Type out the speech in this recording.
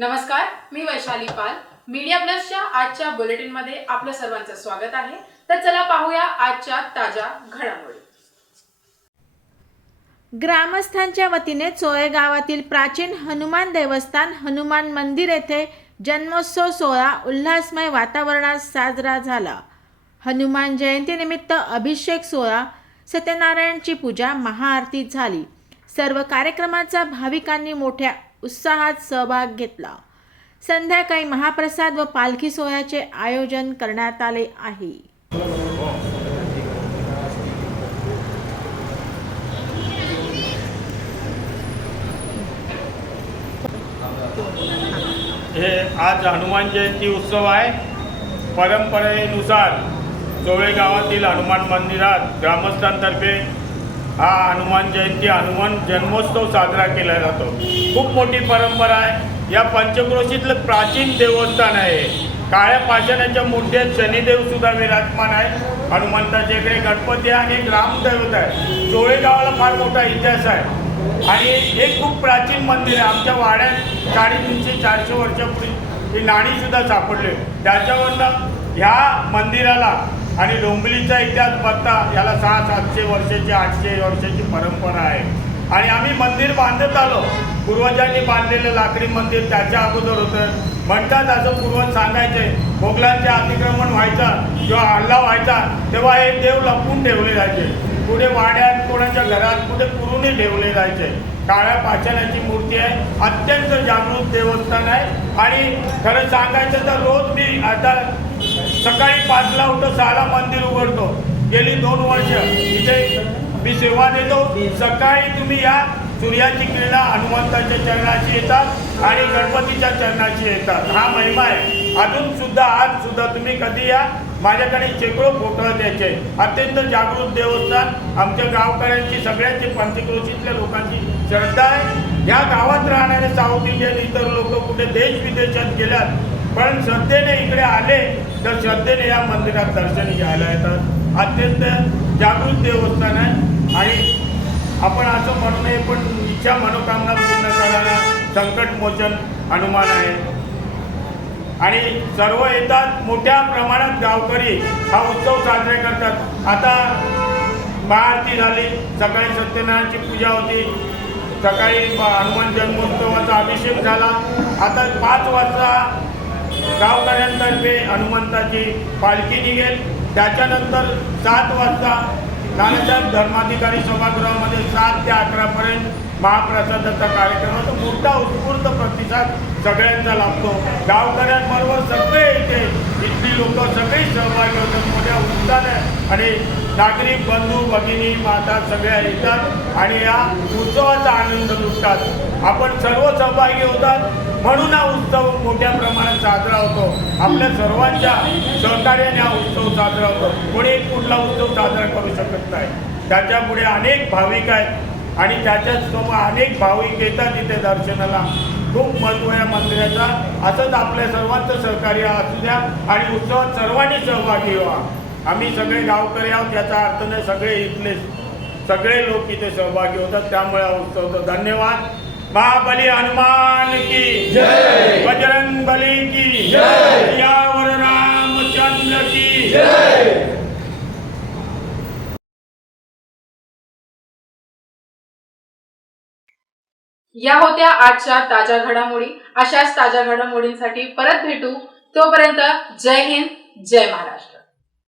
नमस्कार मी वैशाली पाल. मीडिया प्लसच्या आजच्या बुलेटिनमध्ये आपलं सर्वांचं स्वागत आहे. तर चला पाहूया आजच्या ताज्या घडामोडी. ग्रामस्थांच्या वतीने चोळे गावातील प्राचीन हनुमान देवस्थान हनुमान मंदिर येथे जन्मोत्सव सोहळा उल्हासमय वातावरणात साजरा झाला. हनुमान जयंतीनिमित्त अभिषेक सोहळा सत्यनारायणची पूजा महाआरती झाली. सर्व कार्यक्रमाचा भाविकांनी मोठ्या उत्साहात सहभाग घेतला. संध्याकाळी महाप्रसाद व पालखी सोहळ्याचे आयोजन करण्यात आले आहे. हे आज हनुमान जयंती उत्सव आहे. परंपरेनुसार चोळे गावातील हनुमान मंदिरात ग्रामस्थांतर्फे हा हनुमान जयंती हनुमान जन्मोत्सव साजरा केला जातो. खूप मोठी परंपरा आहे. या पंचक्रोशीतलं प्राचीन देवस्थान आहे. काळ्या पाषाणाच्या मोठ्या शनिदेव सुद्धा विराजमान आहे. हनुमंताचे इकडे गणपती आणि एक रामदैवत आहे. चोळेगावाला फार मोठा इतिहास आहे. आणि हे खूप प्राचीन मंदिर आहे. आमच्या वाड्यात साडेतीनशे चारशे वर्षापूर्वी ही नाणीसुद्धा सापडले. त्याच्यावरनं ह्या मंदिराला आणि डोंबलीचा इतिहास बघता याला सहा सातशे वर्षाची आठशे वर्षाची परंपरा आहे. आणि आम्ही मंदिर बांधत आलो. पूर्वजांनी बांधलेलं लाकडी मंदिर त्याच्या अगोदर होतं. म्हणतात असं पूर्वज सांगायचे मोगलांचे अतिक्रमण व्हायचा किंवा हल्ला व्हायचा तेव्हा हे देव लपून ठेवले जायचे. पुढे वाड्यात कोणाच्या घरात कुठे पुरूनही ठेवले जायचे. काळ्या पाषाणाची मूर्ती आहे अत्यंत जागृत देवस्थान आहे. आणि खरं सांगायचं तर रोज मी आता सकाळी पाचला उठतो सहाला मंदिर उघडतो. गेली दोन वर्ष. इथे मी सेवा देतो. सकाळी तुम्ही या. सूर्याची किरणं हनुमंताच्या चरणाशी येतात आणि गणपतीच्या चरणाशी येतात. हा महिमा आहे. अजून सुद्धा आज सुद्धा तुम्ही कधी या? माझ्याकडे शेकडो फोटो द्यायचे अत्यंत जागृत देवस्थान. आमच्या गावकऱ्यांची सगळ्यांची पंचक्रोशीतल्या लोकांची श्रद्धा आहे. या गावात राहणारे साऊथ इंडियन इतर लोक कुठे देश विदेशात गेल्यात पण श्रद्धेने इकडे आले. तर श्रद्धेने या मंदिरात दर्शन घ्यायला येतात. अत्यंत जागृत देवस्थान आहे. आणि आपण असं म्हणू नये पण इच्छा मनोकामना पूर्ण करणारा संकटमोचन हनुमान आहे. आणि सर्व येतात मोठ्या प्रमाणात गावकरी हा उत्सव साजरे करतात. आता महाआरती झाली सकाळी सत्यनारायणची पूजा होती. सकाळी हनुमान जन्मोत्सवाचा अभिषेक झाला. आता पाच वाजता गावकऱ्यांतर्फे हनुमंताची पालखी निघेल. त्याच्यानंतर सात वाजता नानासाहेब धर्माधिकारी सभागृहामध्ये सात ते अकरापर्यंत महाप्रसादाचा कार्यक्रम होतो. मोठा उत्स्फूर्त प्रतिसाद सगळ्यांचा लाभतो. गावकऱ्यांबरोबर सगळे इथे इथली लोक सगळे सहभागी होतात. मोठ्या उत्साहाने आणि नागरिक बंधू भगिनी माता सगळ्या येतात आणि या उत्सवाचा आनंद लुटतात. आपण सर्व सहभागी होतात. म्हणून हा उत्सव मोठ्या प्रमाणात साजरा होतो. आपल्या सर्वांच्या सहकार्याने हा उत्सव साजरा होतो. कोणी कुठला उत्सव साजरा करू शकत नाही. त्याच्यापुढे अनेक भाविक आहेत आणि त्याच्यासमोर अनेक भाविक येतात इथे दर्शनाला. खूप महत्त्व या मंदिराचा. असंच आपल्या सर्वांचं सहकार्य असू द्या आणि उत्सवात सर्वांनी सहभागी व्हा. आम्ही सगळे गावकरी आहोत याचा अर्थ नाही सगळे इथले सगळे लोक इथे सहभागी होतात. त्यामुळे हा उत्सव होतो. धन्यवाद. महाबली हनुमान की जय! बजरंग बली की जय! यावर रामचंद्र की जय! या होत्या आजच्या ताज्या घडामोडी. अशाच ताज्या घडामोडींसाठी परत भेटू. तोपर्यंत जय हिंद जय महाराष्ट्र.